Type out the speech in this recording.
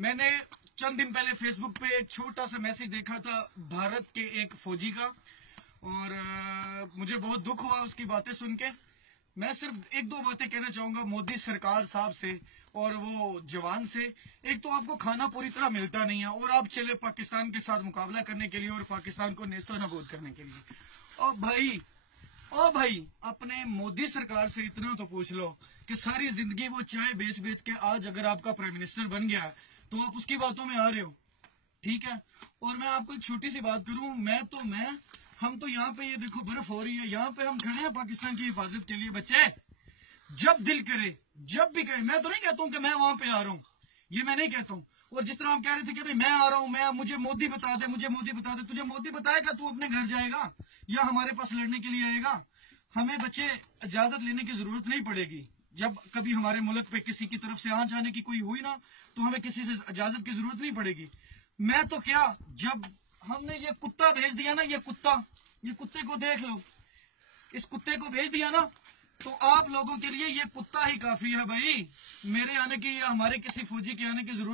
मैंने चंद दिन पहले फेसबुक पे एक छोटा सा मैसेज देखा था भारत के एक फौजी का, और मुझे बहुत दुख हुआ उसकी बातें सुन के। मैं सिर्फ एक दो बातें कहना चाहूंगा मोदी सरकार साहब से और वो जवान से। एक तो आपको खाना पूरी तरह मिलता नहीं है और आप चले पाकिस्तान के साथ मुकाबला करने के लिए और पाकिस्तान को नेस्तनाबूद करने के लिए। ओ भाई अपने मोदी सरकार से इतना तो पूछ लो कि सारी जिंदगी वो चाय बेच बेच के आज अगर आपका प्राइम मिनिस्टर बन गया है तो आप उसकी बातों में आ रहे हो, ठीक है। और मैं आपको एक छोटी सी बात करूं, हम तो यहाँ पे ये देखो बर्फ हो रही है, यहाँ पे हम खड़े हैं पाकिस्तान की हिफाजत के लिए। बच्चे जब दिल करे जब भी कहे, मैं तो नहीं कहता हूँ कि मैं वहां पे आ रहा हूँ, ये मैं नहीं कहता हूँ। और जिस तरह हम कह रहे थे कि भाई मैं आ रहा हूँ, मुझे मोदी बता दे, मुझे मोदी बता दे। तुझे मोदी बताएगा तू अपने घर जाएगा या हमारे पास लड़ने के लिए आएगा? हमें बच्चे इजाजत लेने की जरूरत नहीं पड़ेगी। जब कभी हमारे मुल्क पे किसी की तरफ से आंच आने की कोई हुई ना तो हमें किसी से इजाजत की जरूरत नहीं पड़ेगी। मैं तो क्या, जब हमने ये कुत्ता भेज दिया ना, ये कुत्ते को देख लो, इस कुत्ते को भेज दिया ना तो आप लोगों के लिए ये कुत्ता ही काफी है भाई। मेरे आने की या हमारे किसी फौजी के आने की जरूरत